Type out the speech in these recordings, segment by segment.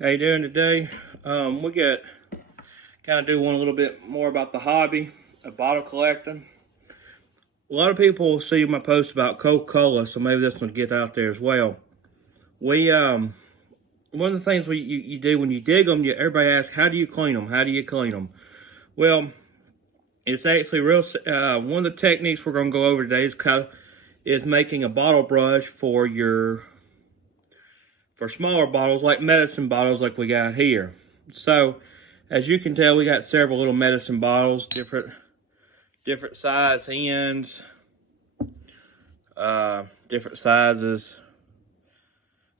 How you doing today? We got kind of do one a little bit more about the hobby of bottle collecting. A lot of people see my post about Coca-Cola, so maybe this one will get out there as well. We One of the things you do when you dig them, everybody asks, how do you clean them? How do you clean them? Well, it's actually real. One of the techniques we're going to go over today is making a bottle brush for smaller bottles, like medicine bottles, like we got here. So, as you can tell, we got several little medicine bottles, different size ends, different sizes.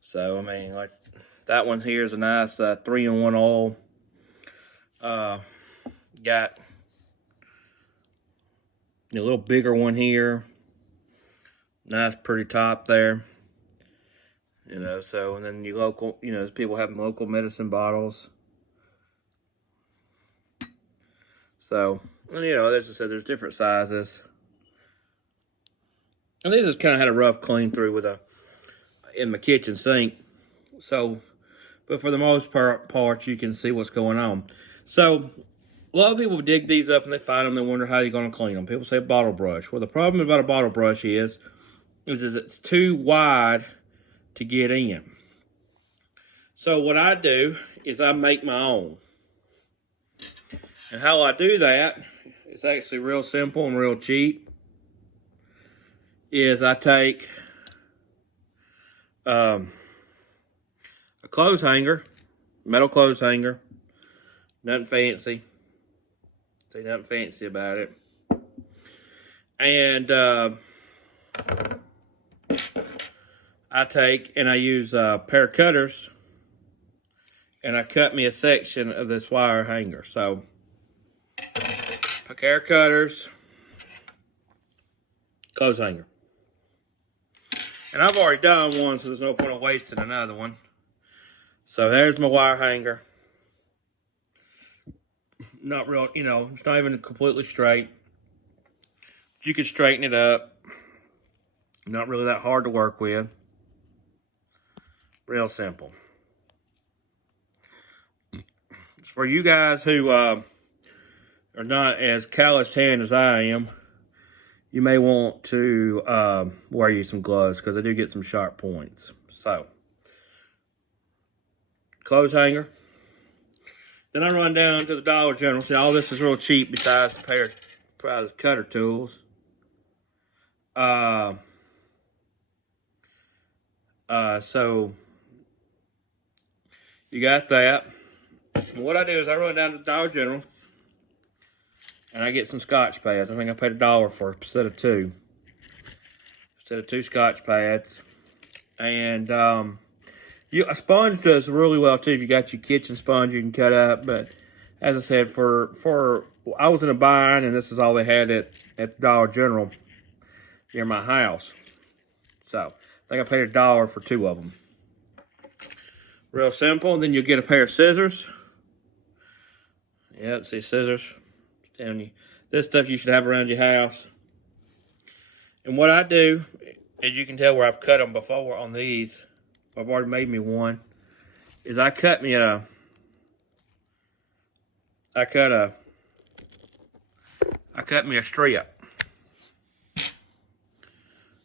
So, I mean, like that one here is a nice 3-in-1 oil. Got a little bigger one here. Nice, pretty top there. So, and then people have local medicine bottles. So, as I said, there's different sizes. And these just kind of had a rough clean through in my kitchen sink. So, but for the most part, you can see what's going on. So, a lot of people dig these up and they find them and they wonder how you're going to clean them. People say bottle brush. Well, the problem about a bottle brush is it's too wide to get in. So what I do is I make my own. And how I do that, it's actually real simple and real cheap, is I take a clothes hanger, metal clothes hanger, nothing fancy. See, nothing fancy about it. And I use a pair of cutters, and I cut me a section of this wire hanger. So, a pair of cutters, clothes hanger. And I've already done one, so there's no point of wasting another one. So there's my wire hanger. Not real, it's not even completely straight. But you can straighten it up. Not really that hard to work with. Real simple. For you guys who are not as calloused hand as I am, you may want to wear you some gloves because they do get some sharp points. So, clothes hanger. Then I run down to the Dollar General. See, all this is real cheap besides a pair of cutter tools. So you got that. And what I do is I run down to the Dollar General and I get some Scotch pads. I think I paid $1 for a set of two. Set of 2 Scotch pads. And a sponge does really well too. If you got your kitchen sponge, you can cut up. But as I said, I was in a bind, and this is all they had at the Dollar General near my house. So I think I paid $1 for 2 of them. Real simple. And then you'll get a pair of scissors. Yeah, see, scissors. Telling you, this stuff you should have around your house. And what I do, as you can tell where I've cut them before on these, I've already made me one, is I cut me a strip.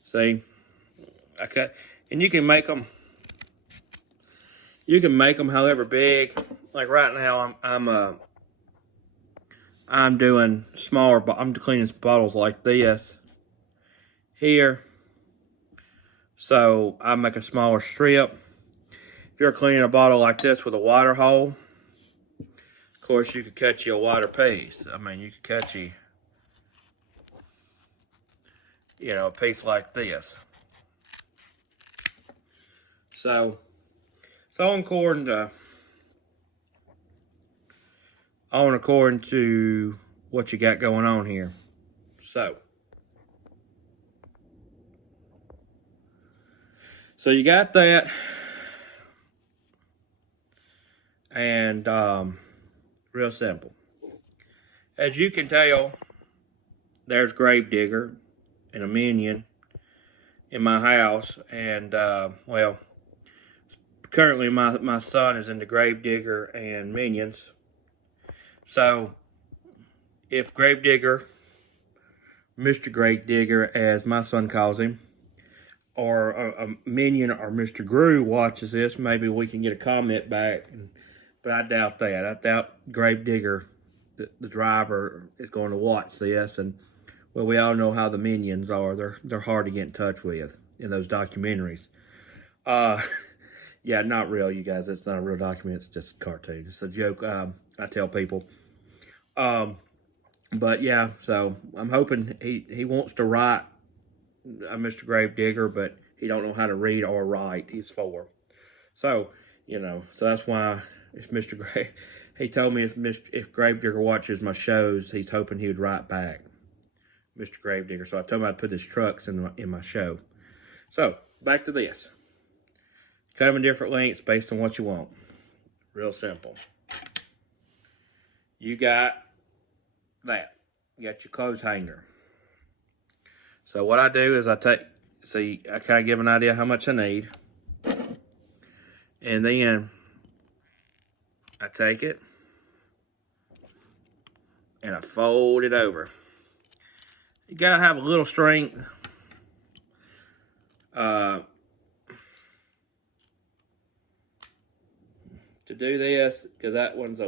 See, and you can make them however big. Like right now, I'm doing smaller, but I'm cleaning bottles like this here. So I make a smaller strip. If you're cleaning a bottle like this with a wider hole, of course you could cut you a wider piece. I mean, you could cut you, a piece like this. So it's all according to what you got going on here. So you got that, and real simple. As you can tell, there's Gravedigger and a minion in my house, and well, currently my son is into Gravedigger and Minions. So if Gravedigger, Mr. Gravedigger as my son calls him, or a Minion or Mr. Gru watches this, maybe we can get a comment back. But I doubt that. I doubt Gravedigger, the driver, is going to watch this. And well, we all know how the Minions are. They're hard to get in touch with in those documentaries. Yeah, not real, you guys. It's not a real document. It's just a cartoon. It's a joke. I tell people. But yeah, so I'm hoping he wants to write Mr. Gravedigger, but he don't know how to read or write. He's 4. So, you know, so that's why it's Mr. Grave. He told me if Gravedigger watches my shows, he's hoping he would write back, Mr. Gravedigger. So I told him I'd put his trucks in my show. So, back to this. Cut them in different lengths based on what you want. Real simple. You got that. You got your clothes hanger. So what I do is I kind of give an idea how much I need. And then I take it and I fold it over. You gotta have a little strength. To do this, because that one's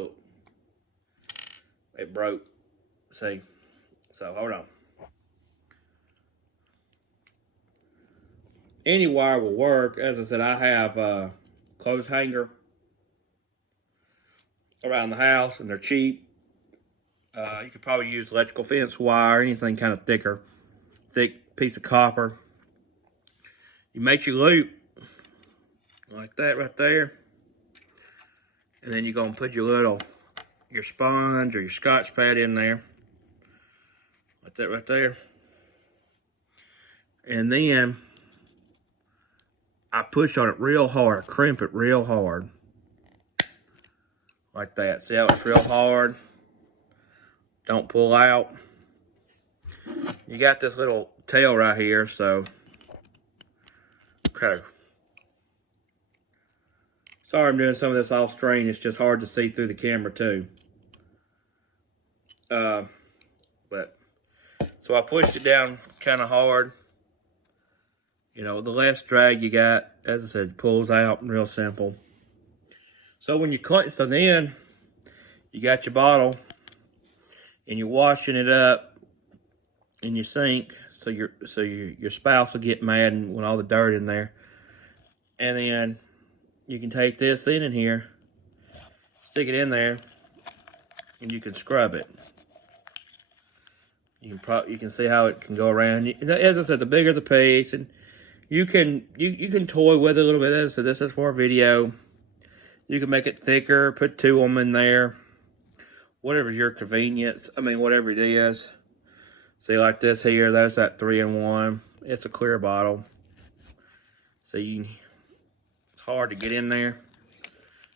it broke. See? So hold on. Any wire will work. As I said, I have a clothes hanger around the house, and they're cheap. You could probably use electrical fence wire, anything kind of thick piece of copper. You make your loop like that right there. And then you're going to put your sponge or your Scotch pad in there. Like that right there. And then I push on it real hard. I crimp it real hard. Like that. See how it's real hard? Don't pull out. You got this little tail right here, so kind of. Sorry I'm doing some of this off screen. It's just hard to see through the camera too. But so I pushed it down kind of hard. You know, the less drag you got, as I said, pulls out, real simple. So when you cut, so then you got your bottle and you're washing it up in your sink, so your spouse will get mad when all the dirt in there. And then you can take this in here, stick it in there, and you can scrub it. You can see how it can go around. As I said, the bigger the piece, and you can toy with it a little bit. So this is for a video. You can make it thicker, put 2 of them in there, whatever your convenience. I mean, whatever it is. See, like this here, there's that 3-in-1. It's a clear bottle. So it's hard to get in there.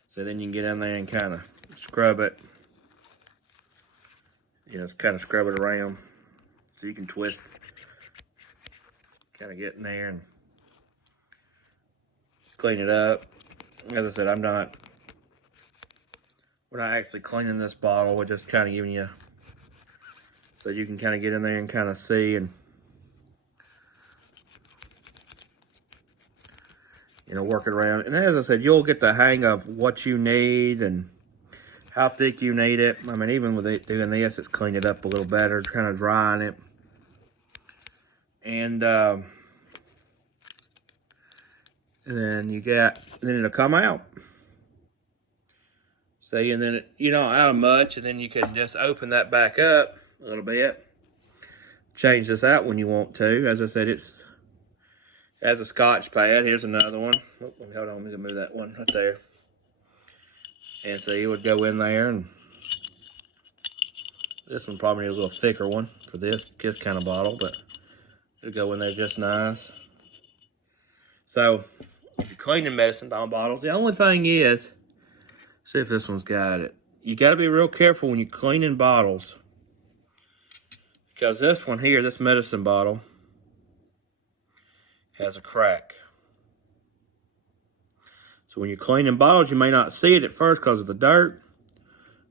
So then you can get in there and kind of scrub it. You know, kind of scrub it around. So you can twist, kind of get in there and clean it up. As I said, we're not actually cleaning this bottle. We're just kind of giving you, so you can kind of get in there and kind of see and, you know, work it around. And as I said, you'll get the hang of what you need and how thick you need it. I mean, even with it doing this, it's cleaned it up a little better, kind of drying it. And then it'll come out. See, and then you don't out of much, and then you can just open that back up a little bit. Change this out when you want to. As I said, it has a Scotch pad. Here's another one. Oh, hold on, let me move that one right there. And so you would go in there, and this one probably needs a little thicker one for this kind of bottle, but it'll go in there just nice. So if you're cleaning medicine bottles, the only thing is, see if this one's got it. You got to be real careful when you're cleaning bottles, because this one here, this medicine bottle, has a crack. So when you're cleaning bottles, you may not see it at first because of the dirt.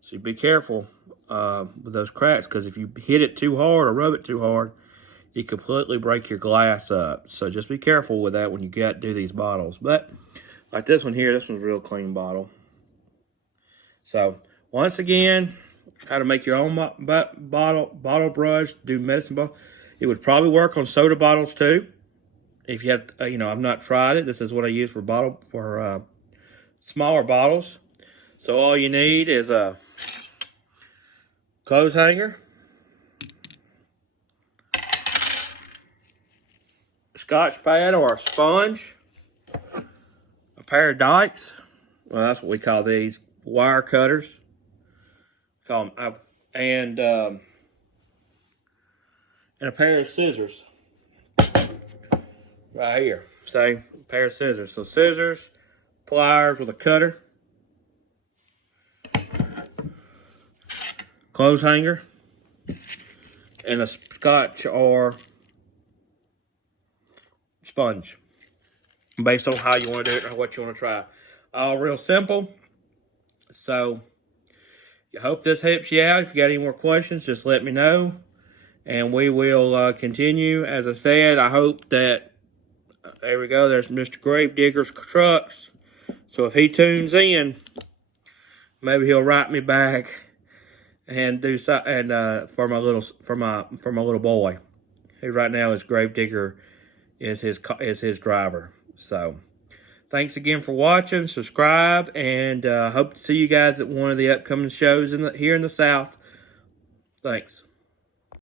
So you be careful with those cracks, because if you hit it too hard or rub it too hard, you completely break your glass up. So just be careful with that when you do these bottles. But like this one here, this one's a real clean bottle. So once again, how to make your own bottle brush, do medicine bottle. It would probably work on soda bottles too. If you have, I've not tried it. This is what I use for smaller bottles. So all you need is a clothes hanger, Scotch pad or a sponge, a pair of dikes. Well, that's what we call these, wire cutters. And a pair of scissors. Right here, say, a pair of scissors. So scissors, pliers with a cutter, clothes hanger, and a Scotch or sponge, based on how you want to do it or what you want to try. All real simple. So I hope this helps you out. If you got any more questions, just let me know, and we will continue. As I said, I hope that there we go. There's Mr. Gravedigger's Trucks. So if he tunes in, maybe he'll write me back and do something for my little boy, who right now is Gravedigger is his driver. So thanks again for watching. Subscribe, and hope to see you guys at one of the upcoming shows here in the South. Thanks.